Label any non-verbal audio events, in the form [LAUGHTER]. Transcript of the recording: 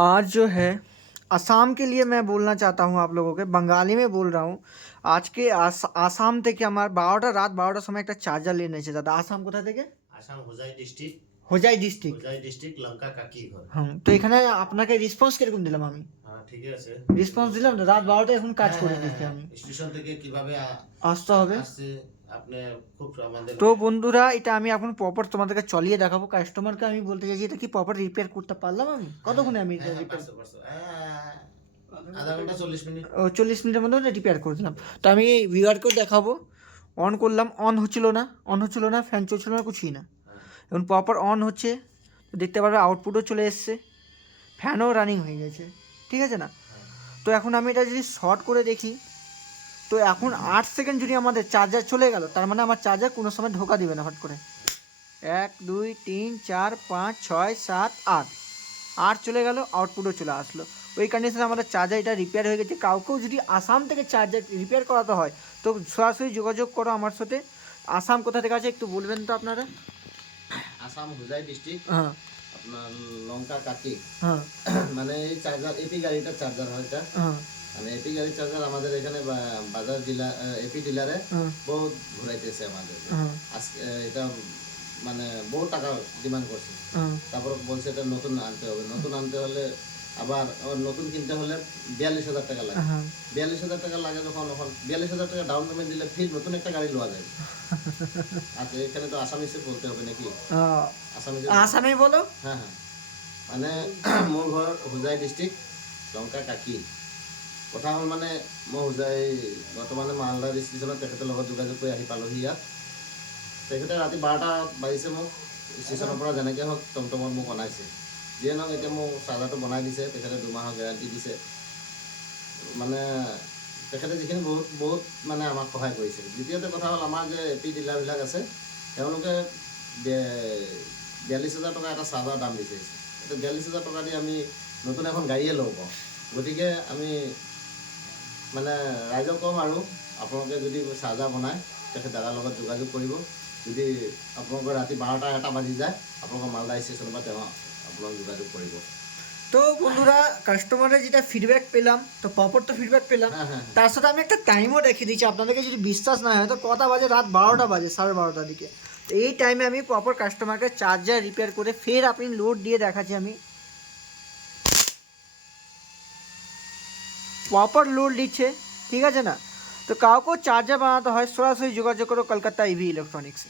आज जो है असम के लिए मैं बोलना चाहता हूँ आप लोगों के बंगाली में बोल रहा हूँ আজ কে আস- আসাম থেকে আমার বারোটা রাত বারোটার সময় একটা চার্জার নিয়ে এসেছে দাদা আসাম কোথা থেকে Assam Hojai district Hojai district Hojai district লঙ্কা কাকি ঘর হুম তো এখানে আপনাকে রেসপন্স কিরকম দিলাম আমি হ্যাঁ ঠিক আছে রেসপন্স দিলাম তো রাত বারোটা এখন কাজ করে হ্যাঁ, দিচ্ছি হ্যাঁ, আমি স্টেশন থেকে কিভাবে আ- আসতে হবে আসছে আপনি খুব আমাদের তো বন্ধুরা এটা আমি এখন প্রপার তোমাদেরকে চলিয়ে দেখাবো। কাস্টমারকে আমি বলতে চাইছি এটা কি প্রপার রিপেয়ার করতে পারলাম আমি? কতক্ষণে আমি হ্যাঁ, হ্যাঁ, রিপেয়ার পারছ, পারছ। হ্যাঁ, আধা ঘণ্টা চল্লিশ মিনিট। ও চল্লিশ মিনিটের মধ্যে রিপেয়ার করে দিলাম। তো আমি ভিউয়ারকেও দেখাবো। অন করলাম অন হচ্ছিল না। অন হচ্ছিল না ফ্যান চলছিল না কিছুই না। এখন প্রপার অন হচ্ছে। তো দেখতে পারবে আউটপুটও চলে এসছে। ফ্যানও রানিং হয়ে গেছে। ঠিক আছে না? তো এখন আমি এটা যদি শর্ট করে দেখি তো এখন আট সেকেন্ড যদি আমাদের চার্জার চলে গেল তার মানে আমার চার্জার কোনো সময় ঢোকা দিবে না হট করে। এক দুই তিন চার পাঁচ ছয় সাত আট। আট চলে গেল আউটপুটও চলে আসলো। ওই কন্ডিশনে আমাদের চার্জার এটা রিপেয়ার হয়ে গেছে। কাউকেও যদি আসাম থেকে চার্জার রিপেয়ার করাতে হয় তো সরাসরি যোগাযোগ করো আমার সাথে। আসাম কোথা থেকে আছে একটু বলবেন তো আপনারা? আসাম হোজাই ডিস্ট্রিক্ট হ্যাঁ। আপনার লঙ্কা কাকি হ্যাঁ। মানে এই চার্জার এপি গাড়িটা চার্জার হয় এটা। হ্যাঁ। মানে এপি গাড়ির চার্জার আমাদের এখানে বাজার ডিলার এপি ডিলারে বহুত ঘুরাইতেছে আমাদের। আজকে এটা মানে বহু টাকা ডিমান্ড করছে। তারপর বলছে এটা নতুন আনতে হবে। নতুন আনতে হলে আবার নতুন কিনতে হলে বিয়াল্লিশ হাজার টাকা লাগে। হ্যাঁ। বিয়াল্লিশ হাজার টাকা লাগে যখন তখন বিয়াল্লিশ হাজার টাকা ডাউন পেমেন্ট দিলে ফির নতুন একটা গাড়ি লওয়া যায়। [LAUGHS] আচ্ছা এখানে তো আসামিসে বলতে হবে নাকি? আসামিসে আসামে বলো। হ্যাঁ হ্যাঁ। মানে [CLEARS THROAT] মোৰ ঘৰ হোজাই ডিষ্ট্ৰিক্ট লংকা কাকি। কথা হ'ল মানে মই হোজাই বৰ্তমানে মালদা ষ্টেচনত তেখেতৰ লগত যোগাযোগ কৰি আহি পালোহি ইয়াত। তেখেতে ৰাতি বাৰটা বাজিছে মোক, ষ্টেচনৰ পৰা যেনেকৈ হওক টমটমত মোক অনাইছে যিয়ে নহওক এতিয়া মোক চাৰ্জাৰটো বনাই দিছে, তেখেতে দুমাহৰ গেৰাণ্টি দিছে। মানে তেখেতে যিখিনি বহুত বহুত মানে আমাক সহায় কৰিছে। দ্বিতীয়তে কথা হ'ল আমাৰ যে এ পি ডিলাৰবিলাক আছে, তেওঁলোকে বিয়াল্লিছ হাজাৰ টকা এটা চাৰ্জাৰ দাম বিচাৰিছে। এতিয়া বিয়াল্লিছ হাজাৰ টকা দি আমি নতুন এখন গাড়ীয়ে ল'ব পাৰোঁ। গতিকে আমি মানে ৰাইজক ক'ম আৰু। আপোনালোকে যদি চাৰ্জাৰ বনায় তেখেত দাদাৰ লগত যোগাযোগ কৰিব। যদি আপোনালোকৰ ৰাতি বাৰটা এটা বাজি যায় আপোনালোকৰ মালদা ষ্টেচনৰ পৰা তেওঁ আপোনালোক যোগাযোগ কৰিব। তো বন্ধুরা কাস্টমারের যেটা ফিডব্যাক পেলাম তো প্রপার তো ফিডব্যাক পেলাম তার সাথে আমি একটা টাইমও রেখে দিচ্ছি আপনাদেরকে যদি বিশ্বাস না হয় তো কটা বাজে? রাত বারোটা বাজে সাড়ে বারোটার দিকে। তো এই টাইমে আমি প্রপার কাস্টমারকে চার্জার রিপেয়ার করে ফের আপনি লোড দিয়ে দেখাচ্ছি আমি। প্রপার লোড দিচ্ছে ঠিক আছে না তো কাউকেও চার্জার বানাতে হয় সরাসরি যোগাযোগ করো কলকাতা ইভি ইলেকট্রনিক্সে